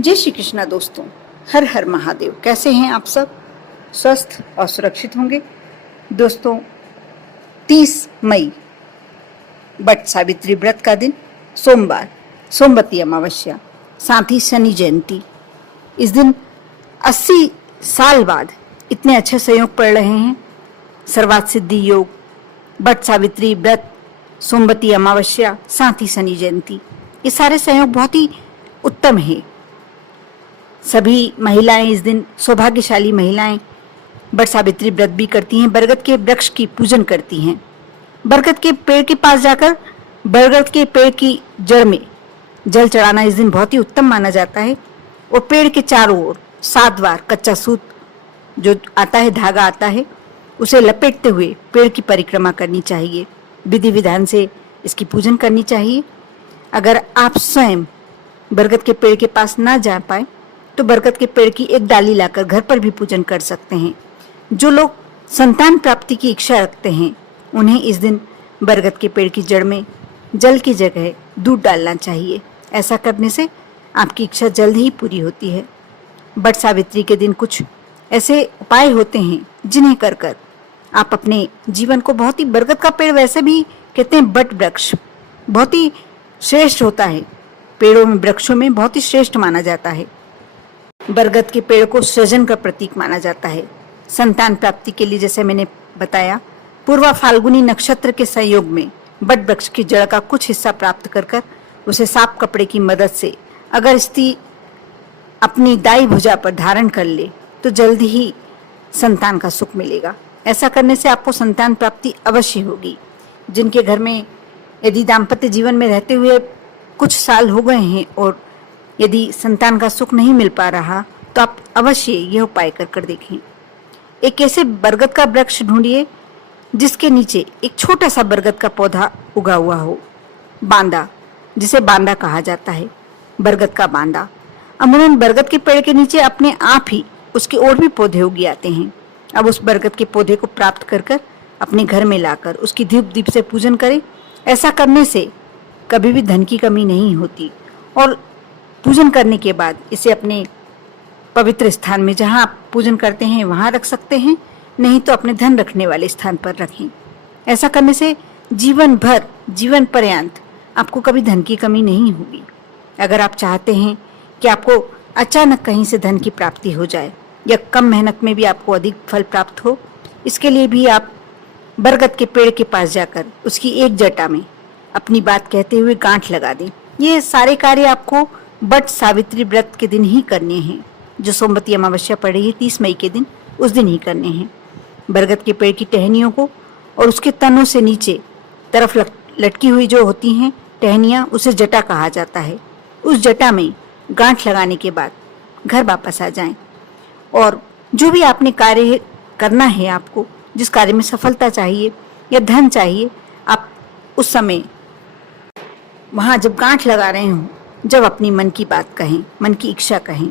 जय श्री कृष्णा दोस्तों, हर हर महादेव। कैसे हैं आप सब? स्वस्थ और सुरक्षित होंगे। दोस्तों, 30 मई बट सावित्री व्रत का दिन, सोमवार, सोमवती अमावस्या, साथ ही शनि जयंती। इस दिन 80 साल बाद इतने अच्छे संयोग पड़ रहे हैं। सर्वार्थ सिद्धि योग, बट सावित्री व्रत, सोमवती अमावस्या, साथ ही शनि जयंती, ये सारे संयोग बहुत ही उत्तम है। सभी महिलाएं इस दिन, सौभाग्यशाली महिलाएं, बट सावित्री व्रत भी करती हैं। बरगद के वृक्ष की पूजन करती हैं। बरगद के पेड़ के पास जाकर बरगद के पेड़ की जड़ में जल चढ़ाना इस दिन बहुत ही उत्तम माना जाता है। और पेड़ के चारों ओर 7 बार कच्चा सूत जो आता है, धागा आता है, उसे लपेटते हुए पेड़ की परिक्रमा करनी चाहिए। विधि विधान से इसकी पूजन करनी चाहिए। अगर आप स्वयं बरगद के पेड़ के पास ना जा पाए तो बरगद के पेड़ की एक डाली लाकर घर पर भी पूजन कर सकते हैं। जो लोग संतान प्राप्ति की इच्छा रखते हैं उन्हें इस दिन बरगद के पेड़ की जड़ में जल की जगह दूध डालना चाहिए। ऐसा करने से आपकी इच्छा जल्द ही पूरी होती है। बट सावित्री के दिन कुछ ऐसे उपाय होते हैं जिन्हें कर कर आप अपने जीवन को बहुत ही, बरगद का पेड़ वैसे भी कहते हैं बट वृक्ष बहुत ही श्रेष्ठ होता है, पेड़ों में, वृक्षों में बहुत ही श्रेष्ठ माना जाता है। बरगद के पेड़ को सृजन का प्रतीक माना जाता है। संतान प्राप्ति के लिए, जैसे मैंने बताया, पूर्वा फाल्गुनी नक्षत्र के संयोग में बट वृक्ष की जड़ का कुछ हिस्सा प्राप्त कर कर उसे साफ कपड़े की मदद से अगर स्त्री अपनी दाई भुजा पर धारण कर ले तो जल्दी ही संतान का सुख मिलेगा। ऐसा करने से आपको संतान प्राप्ति अवश्य होगी। जिनके घर में यदि दाम्पत्य जीवन में रहते हुए कुछ साल हो गए हैं और यदि संतान का सुख नहीं मिल पा रहा तो आप अवश्य यह उपाय कर कर देखें। एक ऐसे बरगद का वृक्ष ढूंढिए जिसके नीचे एक छोटा सा बरगद का पौधा उगा हुआ हो, बांदा, जिसे बांदा कहा जाता है, बरगद का बांदा। अमूमन बरगद के पेड़ के नीचे अपने आप ही उसके और भी पौधे उग आते हैं। अब उस बरगद के पौधे को प्राप्त कर कर अपने घर में लाकर उसकी धूप दीप से पूजन करें। ऐसा करने से कभी भी धन की कमी नहीं होती। और पूजन करने के बाद इसे अपने पवित्र स्थान में, जहां आप पूजन करते हैं, वहां रख सकते हैं, नहीं तो अपने धन रखने वाले स्थान पर रखें। ऐसा करने से जीवन भर, जीवन पर्यंत आपको कभी धन की कमी नहीं होगी। अगर आप चाहते हैं कि आपको अचानक कहीं से धन की प्राप्ति हो जाए या कम मेहनत में भी आपको अधिक फल प्राप्त हो, इसके लिए भी आप बरगद के पेड़ के पास जाकर उसकी एक जटा में अपनी बात कहते हुए गांठ लगा दें। ये सारे कार्य आपको बट सावित्री व्रत के दिन ही करने हैं, जो सोमवती अमावस्या पड़ रही है 30 मई के दिन, उस दिन ही करने हैं। बरगद के पेड़ की टहनियों को और उसके तनों से नीचे तरफ लटकी हुई जो होती हैं टहनियाँ, उसे जटा कहा जाता है। उस जटा में गांठ लगाने के बाद घर वापस आ जाएं। और जो भी आपने कार्य करना है, आपको जिस कार्य में सफलता चाहिए या धन चाहिए, आप उस समय वहाँ जब गांठ लगा रहे हों, जब अपनी मन की बात कहें, मन की इच्छा कहें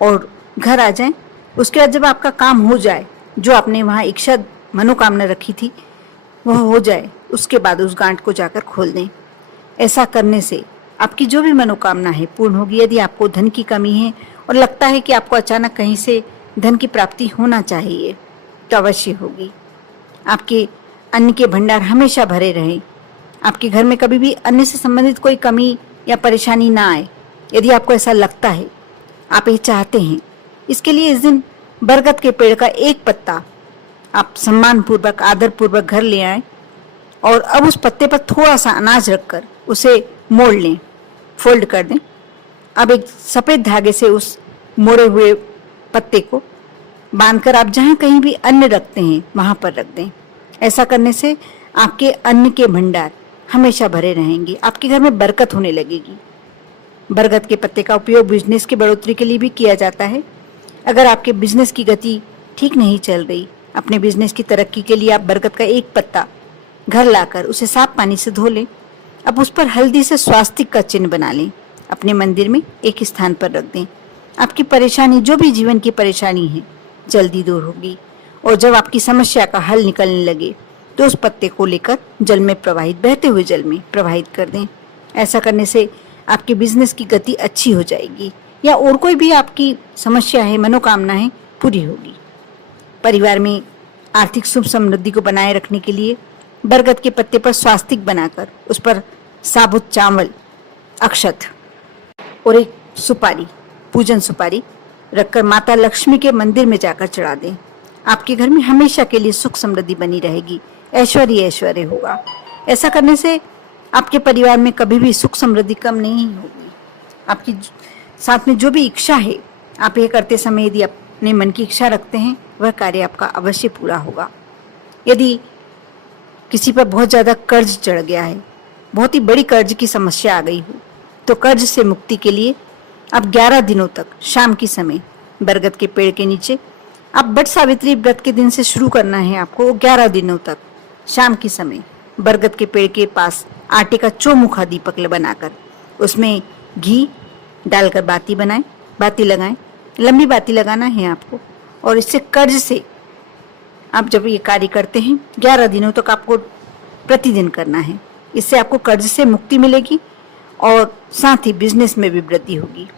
और घर आ जाएं। उसके बाद जब आपका काम हो जाए, जो आपने वहाँ इच्छा मनोकामना रखी थी वह हो जाए, उसके बाद उस गांठ को जाकर खोल दें। ऐसा करने से आपकी जो भी मनोकामना है पूर्ण होगी। यदि आपको धन की कमी है और लगता है कि आपको अचानक कहीं से धन की प्राप्ति होना चाहिए, तो अवश्य होगी। आपके अन्न के भंडार हमेशा भरे रहें। आपके घर में कभी भी अन्न से संबंधित कोई कमी या परेशानी ना आए। यदि आपको ऐसा लगता है, आप ये चाहते हैं, इसके लिए इस दिन बरगद के पेड़ का एक पत्ता आप सम्मानपूर्वक, आदरपूर्वक घर ले आएं और अब उस पत्ते पर थोड़ा सा अनाज रखकर उसे मोड़ लें, फोल्ड कर दें। अब एक सफ़ेद धागे से उस मोड़े हुए पत्ते को बांधकर आप जहाँ कहीं भी अन्न रखते हैं वहाँ पर रख दें। ऐसा करने से आपके अन्न के भंडार हमेशा भरे रहेंगे, आपके घर में बरकत होने लगेगी। बरगद के पत्ते का उपयोग बिजनेस की बढ़ोतरी के लिए भी किया जाता है। अगर आपके बिजनेस की गति ठीक नहीं चल रही, अपने बिजनेस की तरक्की के लिए आप बरगद का एक पत्ता घर लाकर उसे साफ पानी से धो लें। अब उस पर हल्दी से स्वास्तिक का चिन्ह बना लें, अपने मंदिर में एक स्थान पर रख दें। आपकी परेशानी, जो भी जीवन की परेशानी है, जल्दी दूर होगी। और जब आपकी समस्या का हल निकलने लगे तो उस पत्ते को लेकर जल में प्रवाहित, बहते हुए जल में प्रवाहित कर दें। ऐसा करने से आपके बिजनेस की गति अच्छी हो जाएगी। या और कोई भी आपकी समस्या है, मनोकामना है, पूरी होगी। परिवार में आर्थिक सुख समृद्धि को बनाए रखने के लिए बरगद के पत्ते पर स्वास्तिक बनाकर उस पर साबुत चावल, अक्षत और एक सुपारी, पूजन सुपारी रखकर माता लक्ष्मी के मंदिर में जाकर चढ़ा दें। आपके घर में हमेशा के लिए सुख समृद्धि बनी रहेगी, ऐश्वर्य ऐश्वर्य होगा। ऐसा करने से आपके परिवार में कभी भी सुख समृद्धि कम नहीं होगी। आपकी साथ में जो भी इच्छा है, आप ये करते समय यदि अपने मन की इच्छा रखते हैं, वह कार्य आपका अवश्य पूरा होगा। यदि किसी पर बहुत ज़्यादा कर्ज चढ़ गया है, बहुत ही बड़ी कर्ज की समस्या आ गई हो, तो कर्ज से मुक्ति के लिए आप 11 दिनों तक शाम के समय बरगद के पेड़ के नीचे, आप बट सावित्री व्रत के दिन से शुरू करना है आपको, 11 दिनों तक शाम के समय बरगद के पेड़ के पास आटे का चौमुखा दीपक बनाकर उसमें घी डालकर बाती बनाएं, बाती लगाएं। लंबी बाती लगाना है आपको। और इससे कर्ज से आप जब ये कार्य करते हैं 11 दिनों तक आपको प्रतिदिन करना है। इससे आपको कर्ज से मुक्ति मिलेगी और साथ ही बिजनेस में भी वृद्धि होगी,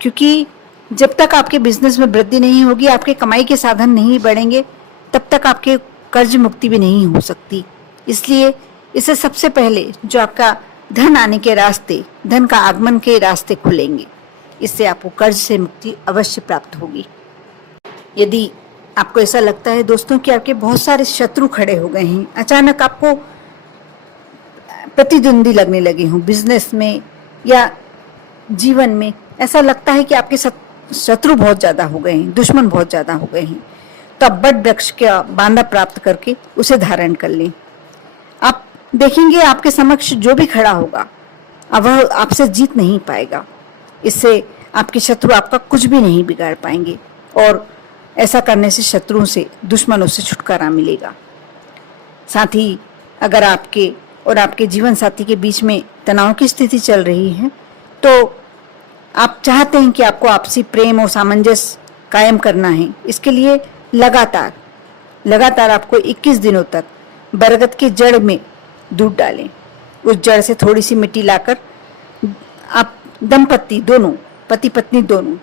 क्योंकि जब तक आपके बिजनेस में वृद्धि नहीं होगी, आपके कमाई के साधन नहीं बढ़ेंगे, तब तक आपके कर्ज मुक्ति भी नहीं हो सकती। इसलिए इससे सबसे पहले जो आपका धन आने के रास्ते, धन का आगमन के रास्ते खुलेंगे। इससे आपको कर्ज से मुक्ति अवश्य प्राप्त होगी। यदि आपको ऐसा लगता है दोस्तों कि आपके बहुत सारे शत्रु खड़े हो गए हैं, अचानक आपको प्रतिद्वंदी लगने लगे हों बिजनेस में या जीवन में, ऐसा लगता है कि आपके शत्रु बहुत ज़्यादा हो गए हैं, दुश्मन बहुत ज़्यादा हो गए हैं, तो आप बट वृक्ष का बांदा प्राप्त करके उसे धारण कर लें। आप देखेंगे आपके समक्ष जो भी खड़ा होगा, अब वह आपसे जीत नहीं पाएगा। इससे आपके शत्रु आपका कुछ भी नहीं बिगाड़ पाएंगे और ऐसा करने से शत्रुओं से, दुश्मनों से छुटकारा मिलेगा। साथ ही अगर आपके और आपके जीवन साथी के बीच में तनाव की स्थिति चल रही है, तो आप चाहते हैं कि आपको आपसी प्रेम और सामंजस्य कायम करना है। इसके लिए लगातार आपको 21 दिनों तक बरगद के जड़ में दूध डालें। उस जड़ से थोड़ी सी मिट्टी लाकर आप दंपति दोनों, पति पत्नी दोनों,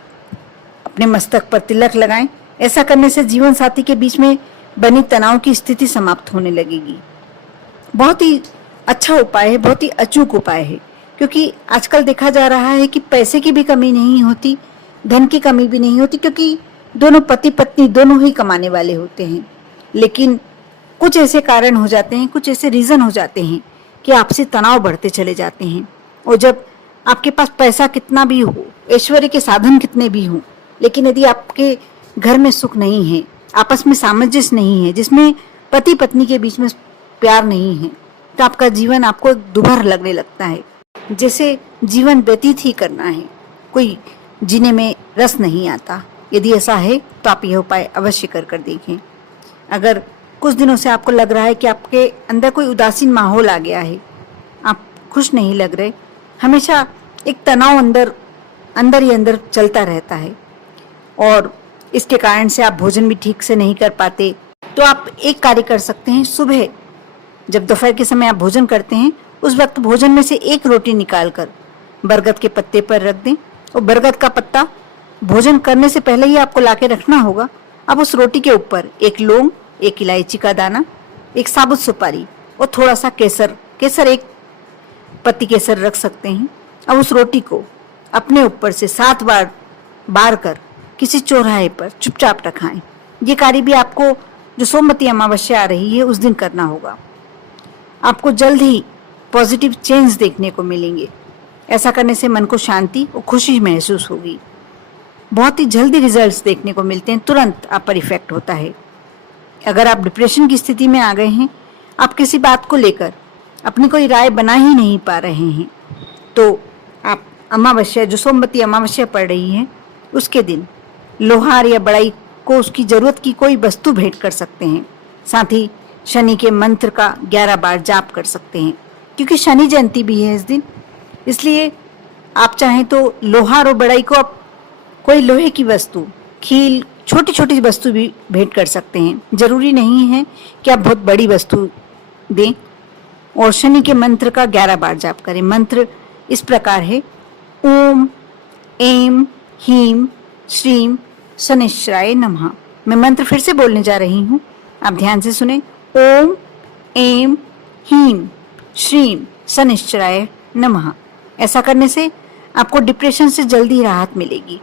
अपने मस्तक पर तिलक लगाएं। ऐसा करने से जीवन साथी के बीच में बनी तनाव की स्थिति समाप्त होने लगेगी। बहुत ही अच्छा उपाय है, बहुत ही अचूक उपाय है, क्योंकि आजकल देखा जा रहा है कि पैसे की भी कमी नहीं होती, धन की कमी भी नहीं होती, क्योंकि दोनों पति पत्नी दोनों ही कमाने वाले होते हैं। लेकिन कुछ ऐसे कारण हो जाते हैं, कुछ ऐसे रीजन हो जाते हैं कि आपसी तनाव बढ़ते चले जाते हैं। और जब आपके पास पैसा कितना भी हो, ऐश्वर्य के साधन कितने भी हों, लेकिन यदि आपके घर में सुख नहीं है, आपस में सामंजस्य नहीं है, जिसमें पति पत्नी के बीच में प्यार नहीं है, तो आपका जीवन आपको दुभर लगने लगता है, जैसे जीवन व्यतीत ही करना है, कोई जीने में रस नहीं आता। यदि ऐसा है तो आप यह उपाय अवश्य कर देखें। अगर कुछ दिनों से आपको लग रहा है कि आपके अंदर कोई उदासीन माहौल आ गया है, आप खुश नहीं लग रहे, हमेशा एक तनाव अंदर ही अंदर चलता रहता है और इसके कारण से आप भोजन भी ठीक से नहीं कर पाते, तो आप एक कार्य कर सकते हैं। सुबह जब दोपहर के समय आप भोजन करते हैं, उस वक्त भोजन में से एक रोटी निकालकर बरगद के पत्ते पर रख दें। और बरगद का पत्ता भोजन करने से पहले ही आपको लाके रखना होगा। अब उस रोटी के ऊपर एक लौंग, एक इलायची का दाना, एक साबुत सुपारी और थोड़ा सा केसर एक पत्ती केसर रख सकते हैं। अब उस रोटी को अपने ऊपर से 7 बार बार कर किसी चौराहे पर चुपचाप रखाएं। ये कार्य भी आपको जो सोमवती अमावस्या आ रही है उस दिन करना होगा। आपको जल्द ही पॉजिटिव चेंज देखने को मिलेंगे। ऐसा करने से मन को शांति और खुशी महसूस होगी। बहुत ही जल्दी रिजल्ट्स देखने को मिलते हैं, तुरंत आप पर इफेक्ट होता है। अगर आप डिप्रेशन की स्थिति में आ गए हैं, आप किसी बात को लेकर अपनी कोई राय बना ही नहीं पा रहे हैं, तो आप अमावस्या, जो सोमवती अमावस्या पड़ रही है, उसके दिन लोहार या बड़ाई को उसकी जरूरत की कोई वस्तु भेंट कर सकते हैं। साथ ही शनि के मंत्र का 11 बार जाप कर सकते हैं, क्योंकि शनि जयंती भी है इस दिन। इसलिए आप चाहें तो लोहार और बड़ाई को आप कोई लोहे की वस्तु, खील, छोटी छोटी वस्तु भी भेंट कर सकते हैं। जरूरी नहीं है कि आप बहुत बड़ी वस्तु दें। और शनि के मंत्र का 11 बार जाप करें। मंत्र इस प्रकार है: ओम ऐं ह्रीं श्रीं शनैश्चराय नमः। मैं मंत्र फिर से बोलने जा रही हूँ, आप ध्यान से सुने। ओम ऐं ह्रीं श्रीं शनैश्चराय नमः। ऐसा करने से आपको डिप्रेशन से जल्दी राहत मिलेगी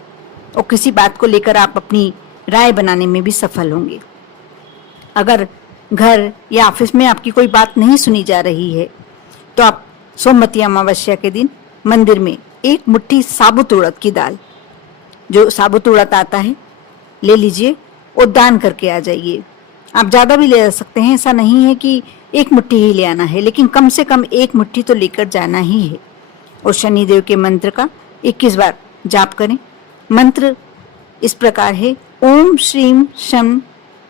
और किसी बात को लेकर आप अपनी राय बनाने में भी सफल होंगे। अगर घर या ऑफिस में आपकी कोई बात नहीं सुनी जा रही है तो आप सोमवती अमावस्या के दिन मंदिर में एक मुट्ठी साबुत उड़द की दाल, जो साबुत उड़द आता है, ले लीजिए और दान करके आ जाइए। आप ज़्यादा भी ले जा सकते हैं, ऐसा नहीं है कि एक मुट्ठी ही ले आना है, लेकिन कम से कम एक मुट्ठी तो लेकर जाना ही है। और शनिदेव के मंत्र का 21 बार जाप करें। मंत्र इस प्रकार है, ओम श्रीं शं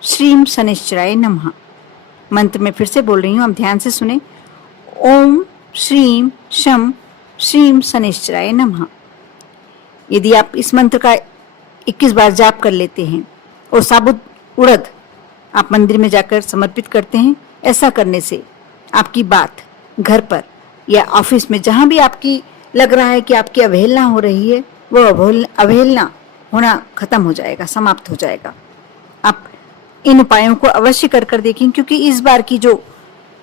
श्रीं शनैश्चराय नमः। मंत्र में फिर से बोल रही हूँ, आप ध्यान से सुने। ओम श्रीं शं श्रीं शनैश्चराय नमः। यदि आप इस मंत्र का 21 बार जाप कर लेते हैं और साबुत उड़द आप मंदिर में जाकर समर्पित करते हैं, ऐसा करने से आपकी बात घर पर या ऑफिस में जहां भी आपकी लग रहा है कि आपकी अवहेलना हो रही है, वो अवहेलना होना खत्म हो जाएगा, समाप्त हो जाएगा। आप इन उपायों को अवश्य कर देखें, क्योंकि इस बार की जो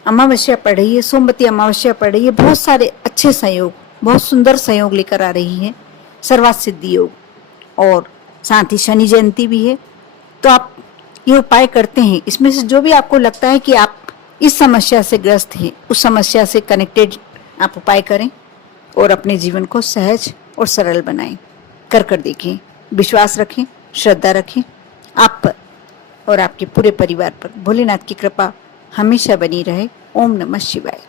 अमावस्या पड़ रही है, सोमवती अमावस्या पड़ रही है, बहुत सारे अच्छे संयोग, बहुत सुंदर संयोग लेकर आ रही है। सर्वार्थ सिद्धि योग और साथ ही शनि जयंती भी है। तो आप ये उपाय करते हैं, इसमें से जो भी आपको लगता है कि आप इस समस्या से ग्रस्त हैं, उस समस्या से कनेक्टेड आप उपाय करें और अपने जीवन को सहज और सरल बनाएं। कर देखें, विश्वास रखें, श्रद्धा रखें। आप पर और आपके पूरे परिवार पर भोलेनाथ की कृपा हमेशा बनी रहे। ओम नमः शिवाय।